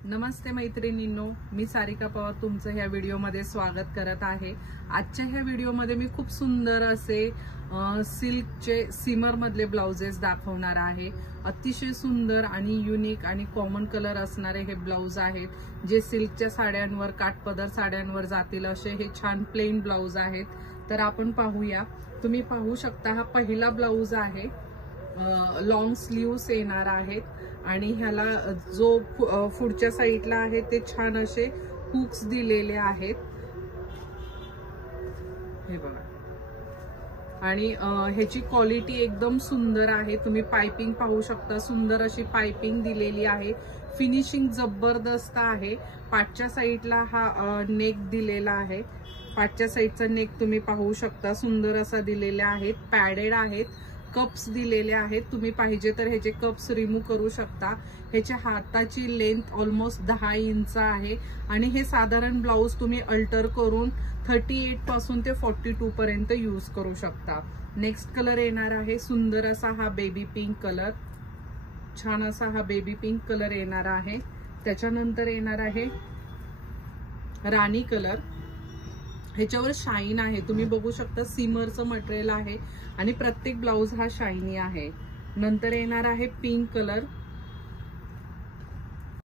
नमस्ते मैत्रिणींनो, मी सारिका पवार तुमचं ह्या व्हिडिओमध्ये स्वागत करत आहे। आजच्या ह्या व्हिडिओमध्ये मी खूप सुंदर असे सिल्कचे सिमर मधले ब्लाउजेस दाखवणार आहे। अतिशय सुंदर आणि युनिक आणि कॉमन कलर असणारे हे ब्लाउज आहेत जे सिल्कच्या साड्यांवर, काठपदर साड्यांवर जातील असे हे छान प्लेन ब्लाउज आहेत। तर आपण पाहूया। तुम्ही पाहू शकता हा पहिला ब्लाउज आहे, लॉंग स्लीव्स येणार आहेत आणि ह्याला जो पुढच्या साइडला आहे ते छान असे हुक्स दिलेले आहेत, हे बघा। आणि ह्याची क्वालिटी एकदम सुंदर आहे। तुम्ही पाइपिंग पाहू शकता, सुंदर अशी पाइपिंग दिलेली आहे। फिनिशिंग जबरदस्त आहे। पाठच्या साइडला हा नेक दिलेला आहे। पाठच्या साइडचा नेक तुम्ही पाहू शकता, सुंदर असा दिलेला आहे। पॅडेड आहेत, कप्स दिलेले आहेत। तुम्ही पाहिजे तर ह्याचे कप्स रिमूव्ह करू शकता। ह्याच्या हाताची लेंथ ऑलमोस्ट 10 इंच आहे आणि हे साधारण ब्लाउज तुम्ही अल्टर करून 38 पासून ते 42 पर्यंत यूज करू शकता। नेक्स्ट कलर येणार आहे सुंदर असा हा बेबी पिंक कलर, छान असा हा बेबी पिंक कलर येणार आहे। त्याच्यानंतर येणार आहे राणी कलर, ह्याच्यावर शाईन आहे, तुम्ही बघू शकता सिमरचं मटेरियल आहे आणि प्रत्येक ब्लाउज हा शायनी आहे। नंतर येणार आहे पिंक कलर,